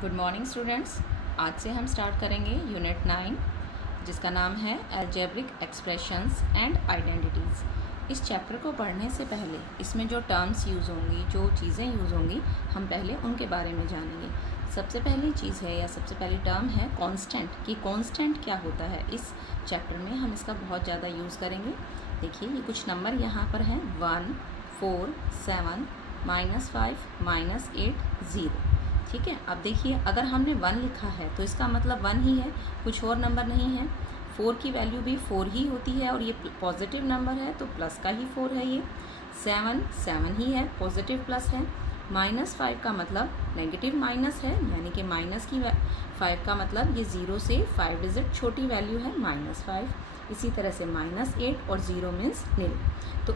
Good morning students. आज से हम स्टार्ट करेंगे यूनिट 9 जिसका नाम है अलजेब्रिक एक्सप्रेशंस एंड आइडेंटिटीज़। इस चैप्टर को पढ़ने से पहले इसमें जो टर्म्स यूज़ होंगी, जो चीज़ें यूज़ होंगी, हम पहले उनके बारे में जानेंगे। सबसे पहली चीज़ है या सबसे पहली टर्म है कांस्टेंट, कि कांस्टेंट क्या होता है। इस चैप्टर में हम इसका बहुत ज़्यादा यूज़ करेंगे। देखिए ये कुछ नंबर यहाँ पर हैं 1, 4, 7, -5, -8, 0। ठीक है, अब देखिए अगर हमने 1 लिखा है तो इसका मतलब 1 ही है, कुछ और नंबर नहीं है। 4 की वैल्यू भी 4 ही होती है और ये पॉजिटिव नंबर है तो प्लस का ही 4 है। ये 7 ही है, पॉजिटिव प्लस है। -5 का मतलब नेगेटिव माइनस है, यानी कि माइनस की 5 का मतलब ये 0 से 5 डिजिट छोटी वैल्यू है -5। इसी तरह से -8 और 0 मीन्स निल। तो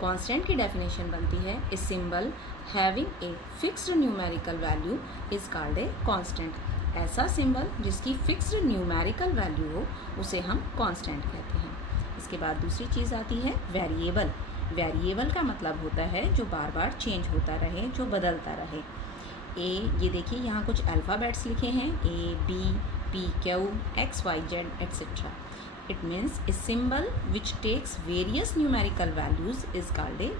कांस्टेंट की डेफिनेशन बनती है a symbol having a fixed numerical value is called a constant. ऐसा सिंबल जिसकी फिक्स्ड न्यूमेरिकल वैल्यू हो उसे हम कांस्टेंट कहते हैं। इसके बाद दूसरी चीज़ आती है वेरिएबल। वेरिएबल का मतलब होता है जो बार बार चेंज होता रहे, जो बदलता रहे। ये देखिए यहाँ कुछ अल्फ़ाबेट्स लिखे हैं A, B, P, Q, X, Y, Z, etc. It means a symbol which takes various numerical values is called a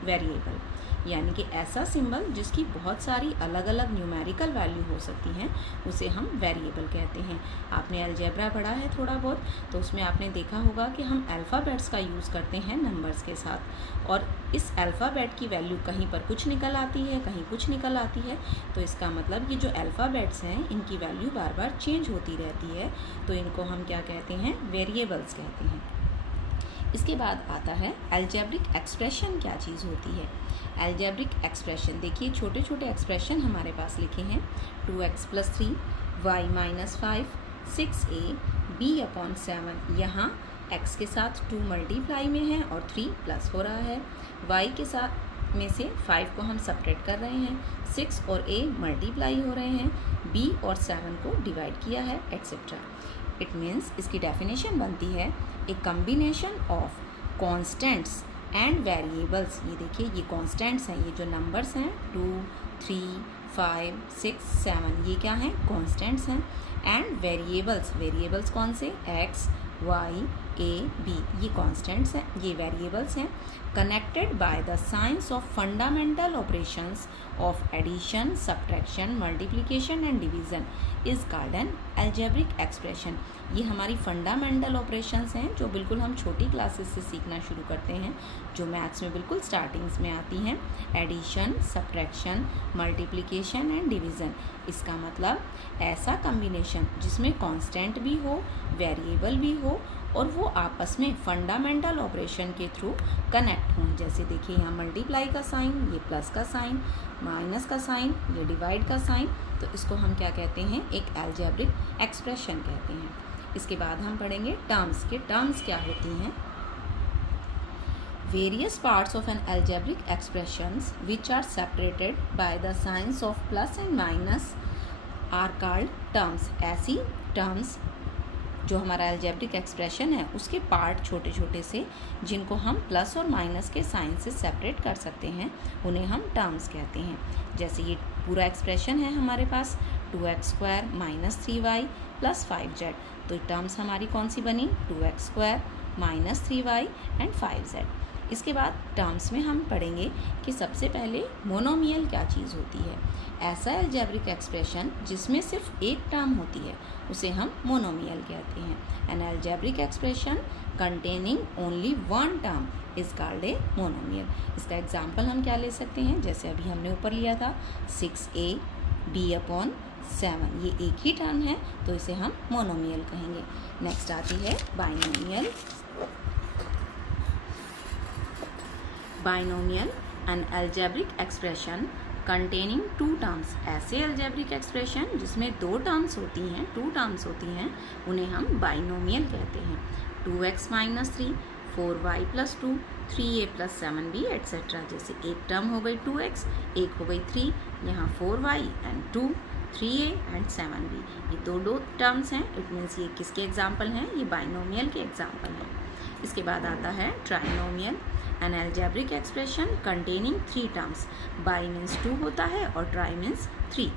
variable। यानी कि ऐसा सिंबल जिसकी बहुत सारी अलग अलग न्यूमेरिकल वैल्यू हो सकती हैं उसे हम वेरिएबल कहते हैं। आपने अलजेब्रा पढ़ा है थोड़ा बहुत, तो उसमें आपने देखा होगा कि हम अल्फ़ाबेट्स का यूज़ करते हैं नंबर्स के साथ, और इस अल्फ़ाबेट की वैल्यू कहीं पर कुछ निकल आती है, कहीं कुछ निकल आती है। तो इसका मतलब ये जो अल्फ़ाबेट्स हैं इनकी वैल्यू बार बार चेंज होती रहती है, तो इनको हम क्या कहते हैं, वेरिएबल्स कहते हैं। इसके बाद आता है अलजेब्रिक एक्सप्रेशन। क्या चीज़ होती है अलजेब्रिक एक्सप्रेशन? देखिए छोटे छोटे एक्सप्रेशन हमारे पास लिखे हैं 2x + 3, y - 5, 6a, b/7। यहाँ x के साथ 2 मल्टीप्लाई में है और 3 प्लस हो रहा है। y के साथ में से 5 को हम सब्ट्रैक्ट कर रहे हैं, 6 और a मल्टीप्लाई हो रहे हैं, b और 7 को डिवाइड किया है, एक्सेट्रा। इट मीन्स इसकी डेफिनेशन बनती है ए combination of constants and variables. ये देखिए ये कॉन्स्टेंट्स हैं, ये जो नंबर्स हैं 2, 3, 5, 6, 7, ये क्या हैं, कॉन्स्टेंट्स हैं। एंड वेरिएबल्स, वेरिएबल्स कौन से, x, y, a, b, ये कॉन्स्टेंट्स हैं, ये वेरिएबल्स हैं। Connected by the signs of fundamental operations of addition, subtraction, multiplication and division is called an algebraic expression. ये हमारी फंडामेंटल ऑपरेशंस हैं जो बिल्कुल हम छोटी क्लासेस से सीखना शुरू करते हैं, जो मैथ्स में बिल्कुल स्टार्टिंग्स में आती हैं। Addition, subtraction, multiplication and division. इसका मतलब ऐसा कम्बिनेशन जिसमें कांस्टेंट भी हो, वेरिएबल भी हो और वो आपस में फंडामेंटल ऑपरेशन के थ्रू कनेक्ट हों। जैसे देखिए यहाँ मल्टीप्लाई का साइन, ये प्लस का साइन, माइनस का साइन, ये डिवाइड का साइन, तो इसको हम क्या कहते हैं, एक अलजेब्रिक एक्सप्रेशन कहते हैं। इसके बाद हम पढ़ेंगे टर्म्स के टर्म्स क्या होती हैं। Various parts of an algebraic expressions which are separated by the signs of plus and minus are called terms. ऐसी टर्म्स जो हमारा अलजेब्रिक एक्सप्रेशन है उसके पार्ट छोटे छोटे से जिनको हम प्लस और माइनस के साइन से सेपरेट कर सकते हैं उन्हें हम टर्म्स कहते हैं। जैसे ये पूरा एक्सप्रेशन है हमारे पास 2x² - 3y + 5z, तो टर्म्स हमारी कौन सी बनी, 2x² - 3y एंड 5z। इसके बाद टर्म्स में हम पढ़ेंगे कि सबसे पहले मोनोमियल क्या चीज़ होती है। ऐसा अलजेब्रिक एक्सप्रेशन जिसमें सिर्फ एक टर्म होती है उसे हम मोनोमियल कहते हैं। N algebraic expression containing only one term is called a monomial. इसका एग्जाम्पल हम क्या ले सकते हैं, जैसे अभी हमने ऊपर लिया था 6a b/7, ये एक ही टर्म है तो इसे हम मोनोमियल कहेंगे। नेक्स्ट आती है binomial. Binomial N algebraic expression containing 2 terms. ऐसे अलजेब्रिक एक्सप्रेशन जिसमें 2 टर्म्स होती हैं, 2 टर्म्स होती हैं, उन्हें हम बाइनोमियल कहते हैं। 2x - 3, 4y + 2, 3a + 7b, etc. जैसे एक टर्म हो गई 2x, एक हो गई 3, यहाँ 4y and 2, 3a and 7b, ये दो टर्म्स हैं। इट मीन्स ये किसके एग्जाम्पल हैं, ये बाइनोमियल के एग्जाम्पल हैं। इसके बाद आता है trinomial. N algebraic expression containing 3 terms. By means 2 होता है और ट्राई मीन्स 3।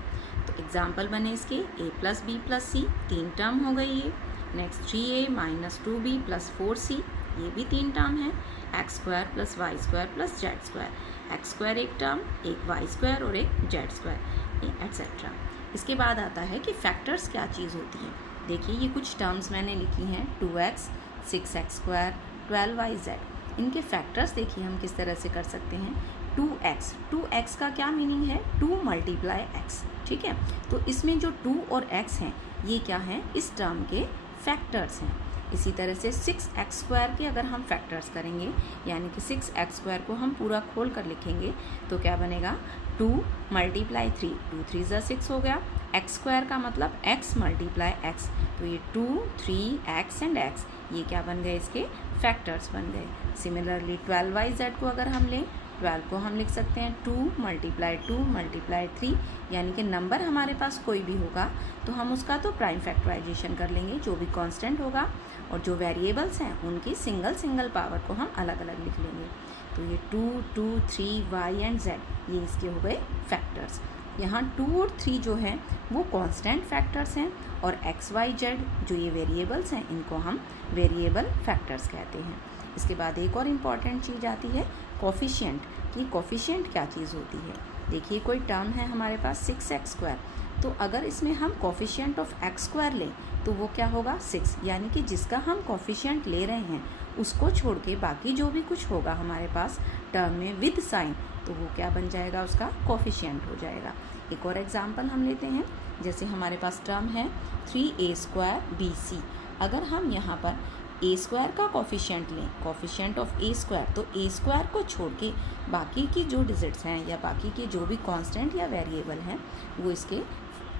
तो एग्जाम्पल बने इसके a plus B plus C, 3 term हो गई ये। Next 3a minus 2b plus 4c, ये भी 3 टर्म है। X square plus y square plus z square, x square एक टर्म, एक वाई स्क्वायर और एक जेड स्क्वायर, एट्सेट्रा। इसके बाद आता है कि फैक्टर्स क्या चीज़ होती है। देखिए ये कुछ टर्म्स मैंने लिखी हैं, 2x, 6x स्क्वायर, 12yz। इनके फैक्टर्स देखिए हम किस तरह से कर सकते हैं। 2x का क्या मीनिंग है, 2 मल्टीप्लाई x, ठीक है। तो इसमें जो 2 और x हैं ये क्या हैं, इस टर्म के फैक्टर्स हैं। इसी तरह से 6x स्क्वायर के अगर हम फैक्टर्स करेंगे, यानी कि 6x स्क्वायर को हम पूरा खोल कर लिखेंगे तो क्या बनेगा, 2 मल्टीप्लाई 3, 2 3 ज़ा 6 हो गया। x स्क्वायर का मतलब x मल्टीप्लाई x, तो ये 2, 3x एंड x, ये क्या बन गए, इसके फैक्टर्स बन गए। सिमिलरली 12yz को अगर हम लें, 12 को हम लिख सकते हैं 2 मल्टीप्लाई 2 मल्टीप्लाई 3, यानी कि नंबर हमारे पास कोई भी होगा तो हम उसका तो प्राइम फैक्टराइजेशन कर लेंगे, जो भी कांस्टेंट होगा, और जो वेरिएबल्स हैं उनकी सिंगल पावर को हम अलग अलग लिख लेंगे। तो ये 2, 2, 3, y एंड z, ये इसके हो गए फैक्टर्स। यहाँ 2 और 3 जो हैं वो कांस्टेंट फैक्टर्स हैं, और x, y, z जो ये वेरिएबल्स हैं इनको हम वेरिएबल फैक्टर्स कहते हैं। इसके बाद एक और इम्पॉर्टेंट चीज़ आती है कोफिशिएंट, कि कोफिशिएंट क्या चीज़ होती है। देखिए कोई टर्म है हमारे पास 6x स्क्वायर, तो अगर इसमें हम कोफिशिएंट ऑफ x स्क्वायर लें तो वो क्या होगा, 6, यानी कि जिसका हम कोफिशिएंट ले रहे हैं उसको छोड़ के बाकी जो भी कुछ होगा हमारे पास टर्म में विद साइन, तो वो क्या बन जाएगा, उसका कोफिशिएंट हो जाएगा। एक और एग्जांपल हम लेते हैं, जैसे हमारे पास टर्म है 3a स्क्वायर bc। अगर हम यहाँ पर a स्क्वायर का कोफिशिएंट लें, कोफिशिएंट ऑफ a स्क्वायर, तो a स्क्वायर को छोड़ के बाकी की जो डिजिट्स हैं या बाकी की जो भी कांस्टेंट या वेरिएबल हैं वो इसके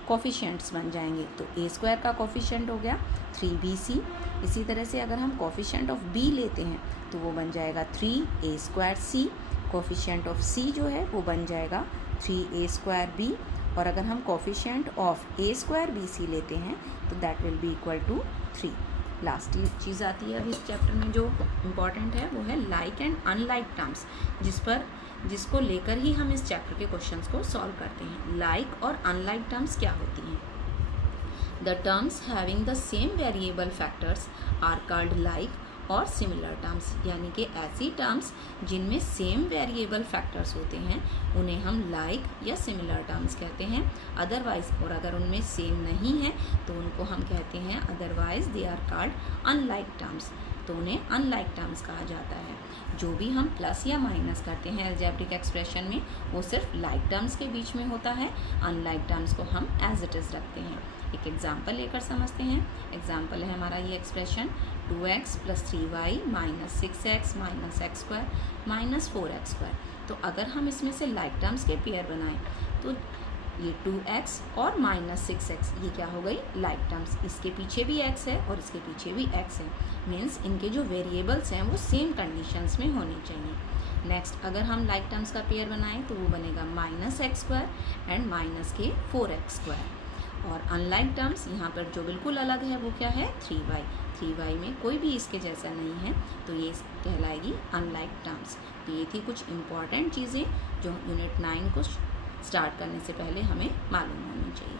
कोफिशिएंट्स बन जाएंगे। तो a स्क्वायर का कोफिशिएंट हो गया 3bc। इसी तरह से अगर हम कोफिशिएंट ऑफ b लेते हैं तो वो बन जाएगा 3a square c। Coefficient of c जो है वो बन जाएगा 3a स्क्वायर b, और अगर हम coefficient of a square bc लेते हैं तो that will be equal to 3। Last चीज़ आती है अभी इस चैप्टर में जो इम्पॉर्टेंट है वो है लाइक एंड अनलाइक टर्म्स, जिसको लेकर ही हम इस चैप्टर के क्वेश्चंस को सॉल्व करते हैं। लाइक और अनलाइक टर्म्स क्या होती हैं। The terms having the same variable factors are called like और सिमिलर टर्म्स, यानी कि ऐसी टर्म्स जिनमें सेम वेरिएबल फैक्टर्स होते हैं उन्हें हम लाइक या सिमिलर टर्म्स कहते हैं। अदरवाइज, और अगर उनमें सेम नहीं है तो उनको हम कहते हैं otherwise they are called unlike terms, तो उन्हें अनलाइक टर्म्स कहा जाता है। जो भी हम प्लस या माइनस करते हैं अलजेब्रिक एक्सप्रेशन में वो सिर्फ लाइक टर्म्स के बीच में होता है, अनलाइक टर्म्स को हम एज इट इज़ रखते हैं। एक एग्जाम्पल लेकर समझते हैं। एग्जाम्पल है हमारा ये expression 2x plus 3y minus 6x minus x square minus 4x square. तो अगर हम इसमें से लाइक टर्म्स के पेयर बनाएं तो ये 2x और माइनस 6x ये क्या हो गई, लाइक टर्म्स। इसके पीछे भी x है और इसके पीछे भी x है, मीन्स इनके जो वेरिएबल्स हैं वो सेम कंडीशंस में होने चाहिए। नेक्स्ट, अगर हम लाइक टर्म्स का पेयर बनाएं तो वो बनेगा minus x square and minus के 4x स्क्वायर। और अनलाइक टर्म्स यहाँ पर जो बिल्कुल अलग है वो क्या है, 3y। 3y में कोई भी इसके जैसा नहीं है तो ये कहलाएगी अनलाइक टर्म्स। तो ये थी कुछ इम्पॉर्टेंट चीज़ें जो यूनिट 9 को स्टार्ट करने से पहले हमें मालूम होनी चाहिए।